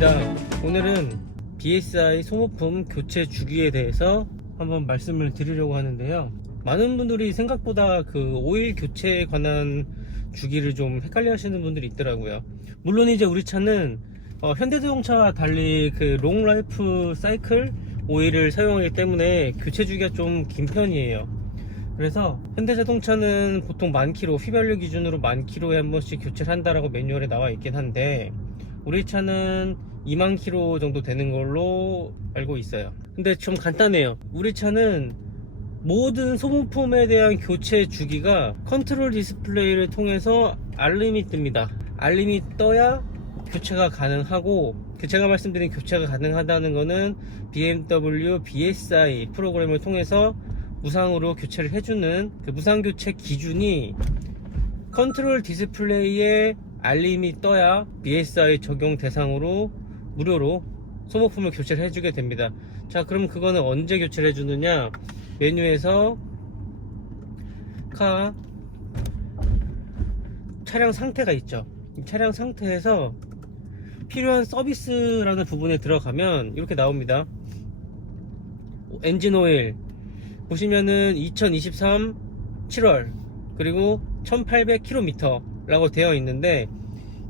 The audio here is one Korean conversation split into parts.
반갑습니다. 오늘은 BSI 소모품 교체 주기에 대해서 한번 말씀을 드리려고 하는데요. 많은 분들이 생각보다 그 오일 교체에 관한 주기를 좀 헷갈려 하시는 분들이 있더라고요. 물론 이제 우리 차는 현대자동차와 달리 그 롱라이프 사이클 오일을 사용하기 때문에 교체 주기가 좀 긴 편이에요. 그래서 현대자동차는 보통 10,000km, 휘발유 기준으로 10,000km에 한 번씩 교체를 한다라고 매뉴얼에 나와 있긴 한데, 우리 차는 20,000km 정도 되는 걸로 알고 있어요. 근데 좀 간단해요. 우리 차는 모든 소모품에 대한 교체 주기가 컨트롤 디스플레이를 통해서 알림이 뜹니다. 알림이 떠야 교체가 가능하고, 제가 말씀드린 교체가 가능하다는 거는 BMW BSI 프로그램을 통해서 무상으로 교체를 해주는 그 무상 교체 기준이 컨트롤 디스플레이에 알림이 떠야 BSI 적용 대상으로 무료로 소모품을 교체를 해주게 됩니다. 자, 그럼 그거는 언제 교체를 해주느냐? 메뉴에서 차량 상태가 있죠. 이 차량 상태에서 필요한 서비스라는 부분에 들어가면 이렇게 나옵니다. 엔진 오일 보시면은 2023 7월 그리고 1800km 라고 되어 있는데,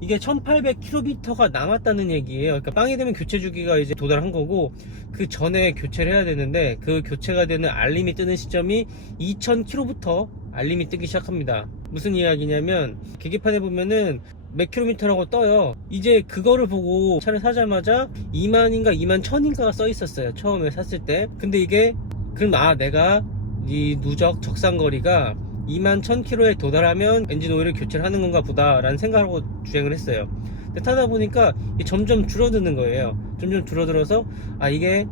이게 1800km가 남았다는 얘기예요. 그러니까 빵이 되면 교체 주기가 이제 도달한 거고, 그 전에 교체를 해야 되는데, 그 교체가 되는 알림이 뜨는 시점이 2000km부터 알림이 뜨기 시작합니다. 무슨 이야기냐면, 계기판에 보면은 몇 킬로미터라고 떠요. 이제 그거를 보고 차를 사자마자 2만인가 21,000인가가 써 있었어요, 처음에 샀을 때. 근데 이게 그럼 내가 이 누적 적상거리가 21,000km에 도달하면 엔진 오일을 교체를 하는 건가 보다 라는 생각하고 주행을 했어요. 근데 타다 보니까 점점 줄어드는 거예요. 점점 줄어들어서 이게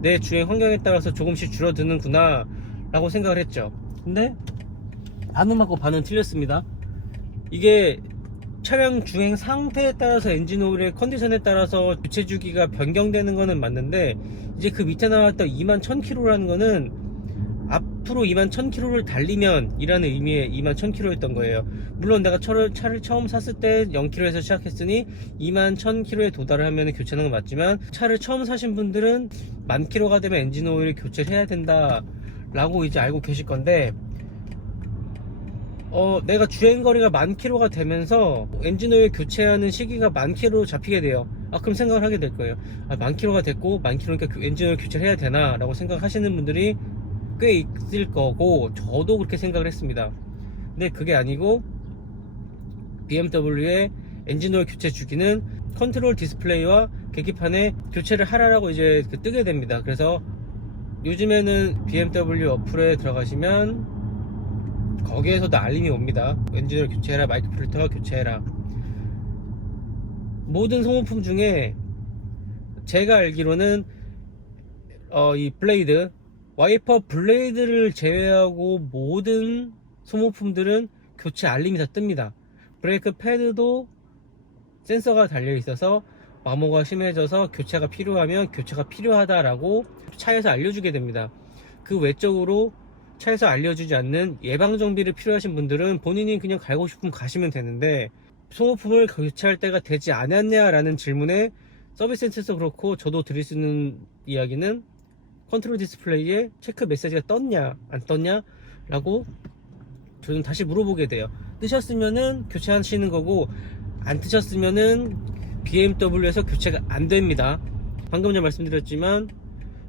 내 주행 환경에 따라서 조금씩 줄어드는구나 라고 생각을 했죠. 근데 반은 맞고 반은 틀렸습니다. 이게 차량 주행 상태에 따라서 엔진 오일의 컨디션에 따라서 교체 주기가 변경되는 거는 맞는데, 이제 그 밑에 나왔던 21,000km라는 거는 앞으로 21,000km를 달리면 이라는 의미의 21,000km였던 거예요. 물론 내가 차를 처음 샀을 때 0km에서 시작했으니 21,000km에 도달을 하면 교체하는 건 맞지만, 차를 처음 사신 분들은 10,000km가 되면 엔진 오일을 교체를 해야 된다 라고 이제 알고 계실 건데, 내가 주행거리가 10,000km가 되면서 엔진오일 교체하는 시기가 10,000km 잡히게 돼요. 그럼 생각을 하게 될 거예요. 10,000km가 됐고 10,000km니까 엔진오일 교체를 해야 되나 라고 생각하시는 분들이 꽤 있을 거고, 저도 그렇게 생각을 했습니다. 근데 그게 아니고, BMW의 엔진오일 교체 주기는 컨트롤 디스플레이와 계기판에 교체를 하라라고 이제 뜨게 됩니다. 그래서 요즘에는 BMW 어플에 들어가시면 거기에서도 알림이 옵니다. 엔진오일 교체해라, 마이크 필터 교체해라. 모든 소모품 중에 제가 알기로는 이 블레이드, 와이퍼 블레이드를 제외하고 모든 소모품들은 교체 알림이 다 뜹니다. 브레이크 패드도 센서가 달려 있어서 마모가 심해져서 교체가 필요하면 교체가 필요하다라고 차에서 알려주게 됩니다. 그 외적으로 차에서 알려주지 않는 예방정비를 필요하신 분들은 본인이 그냥 가고 싶으면 가시면 되는데, 소모품을 교체할 때가 되지 않았냐라는 질문에 서비스 센터에서 그렇고 저도 드릴 수 있는 이야기는, 컨트롤 디스플레이에 체크 메시지가 떴냐 안 떴냐 라고 저는 다시 물어보게 돼요. 뜨셨으면은 교체하시는 거고, 안 뜨셨으면은 BMW에서 교체가 안 됩니다. 방금 전에 말씀드렸지만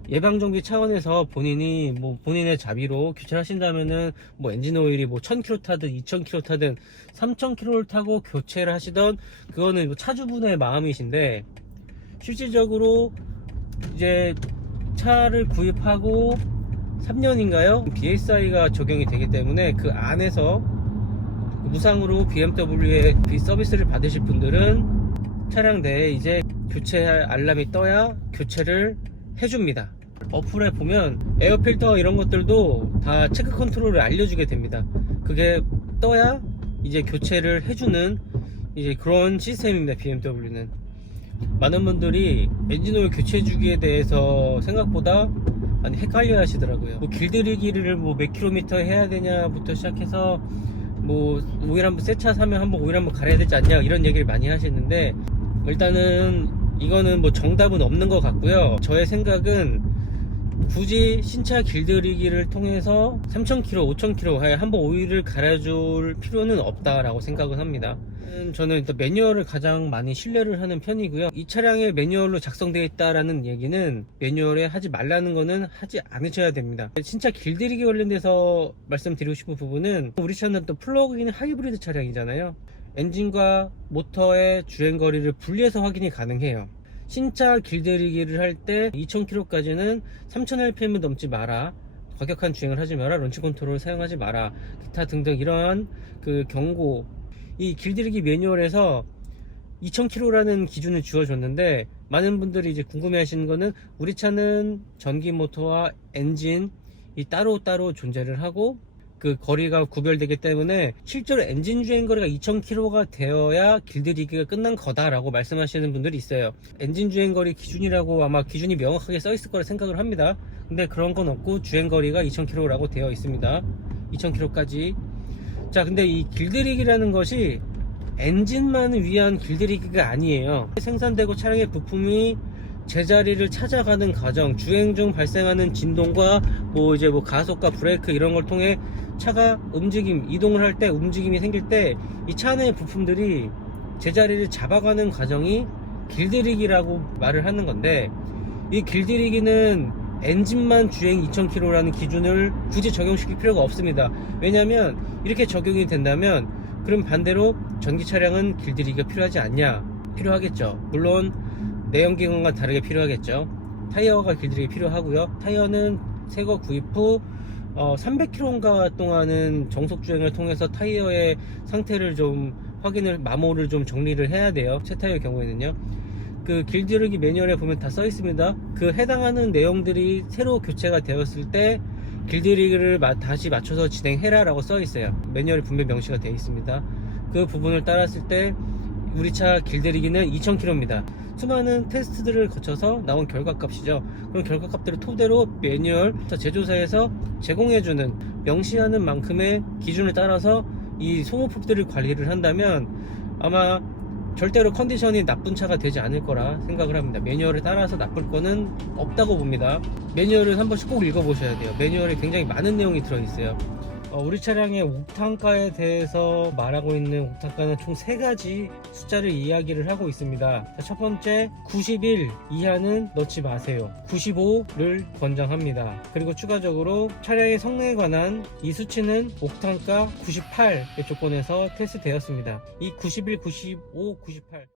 예방정비 차원에서 본인이 본인의 자비로 교체를 하신다면은 엔진 오일이 1,000km 타든 2,000km 타든 3,000km를 타고 교체를 하시던, 그거는 차주분의 마음이신데, 실질적으로 이제 차를 구입하고 3년인가요? BSI가 적용이 되기 때문에 그 안에서 무상으로 BMW의 서비스를 받으실 분들은 차량 내에 이제 교체할 알람이 떠야 교체를 해줍니다. 어플에 보면 에어필터 이런 것들도 다 체크 컨트롤을 알려주게 됩니다. 그게 떠야 이제 교체를 해주는 이제 그런 시스템입니다. BMW는. 많은 분들이 엔진오일 교체 주기에 대해서 생각보다 많이 헷갈려 하시더라고요. 길들이기를 몇 킬로미터 해야 되냐부터 시작해서 오일 한번 새 차 사면 한번 오일 한번 갈아야 되지 않냐 이런 얘기를 많이 하시는데, 일단은 이거는 뭐 정답은 없는 것 같고요. 저의 생각은 굳이 신차 길들이기를 통해서 3,000km, 5,000km에 한번 오일을 갈아줄 필요는 없다라고 생각을 합니다. 저는 일단 매뉴얼을 가장 많이 신뢰를 하는 편이고요. 이 차량에 매뉴얼로 작성되어 있다라는 얘기는 매뉴얼에 하지 말라는 거는 하지 않으셔야 됩니다. 신차 길들이기 관련돼서 말씀드리고 싶은 부분은 우리 차는 또 플러그인 하이브리드 차량이잖아요. 엔진과 모터의 주행거리를 분리해서 확인이 가능해요. 신차 길들이기를 할 때 2000km까지는 3000rpm을 넘지 마라, 과격한 주행을 하지 마라, 런치 컨트롤을 사용하지 마라, 기타 등등 이러한 그 경고, 이 길들이기 매뉴얼에서 2000km라는 기준을 주어줬는데, 많은 분들이 이제 궁금해 하시는 거는 우리 차는 전기 모터와 엔진이 따로따로 존재를 하고 그 거리가 구별되기 때문에 실제로 엔진 주행 거리가 2000km가 되어야 길들이기가 끝난 거다라고 말씀하시는 분들이 있어요. 엔진 주행 거리 기준이라고 아마 기준이 명확하게 써 있을 거라 생각을 합니다. 근데 그런 건 없고 주행 거리가 2000km라고 되어 있습니다. 2000km까지. 자, 근데 이 길들이기라는 것이 엔진만 위한 길들이기가 아니에요. 생산되고 차량의 부품이 제자리를 찾아가는 과정, 주행 중 발생하는 진동과 이제 가속과 브레이크 이런 걸 통해 차가 이동을 할 때, 움직임이 생길 때 이 차 안의 부품들이 제자리를 잡아가는 과정이 길들이기라고 말을 하는 건데, 이 길들이기는 엔진만 주행 2000km라는 기준을 굳이 적용시킬 필요가 없습니다. 왜냐하면 이렇게 적용이 된다면 그럼 반대로 전기 차량은 길들이기가 필요하지 않냐? 필요하겠죠. 물론 내연기관과 다르게 필요하겠죠. 타이어가 길들이기 필요하고요. 타이어는 새거 구입 후 300km 동안은 정속주행을 통해서 타이어의 상태를 좀 마모를 좀 정리를 해야 돼요. 새 타이어의 경우에는요. 그 길들이기 매뉴얼에 보면 다 써 있습니다. 그 해당하는 내용들이 새로 교체가 되었을 때 길들이기를 다시 맞춰서 진행해라 라고 써 있어요. 매뉴얼에 분명히 명시가 되어 있습니다. 그 부분을 따랐을 때 우리 차 길들이기는 2000km입니다. 수많은 테스트들을 거쳐서 나온 결과값이죠. 그런 결과값들을 토대로 매뉴얼 제조사에서 제공해주는, 명시하는 만큼의 기준을 따라서 이 소모품들을 관리를 한다면 아마 절대로 컨디션이 나쁜 차가 되지 않을 거라 생각을 합니다. 매뉴얼에 따라서 나쁠 거는 없다고 봅니다. 매뉴얼을 한 번씩 꼭 읽어보셔야 돼요. 매뉴얼에 굉장히 많은 내용이 들어있어요. 우리 차량의 옥탄가에 대해서 말하고 있는 옥탄가는 총 3가지 숫자를 이야기를 하고 있습니다. 첫 번째, 91 이하는 넣지 마세요. 95를 권장합니다. 그리고 추가적으로 차량의 성능에 관한 이 수치는 옥탄가 98의 조건에서 테스트되었습니다. 이 91, 95, 98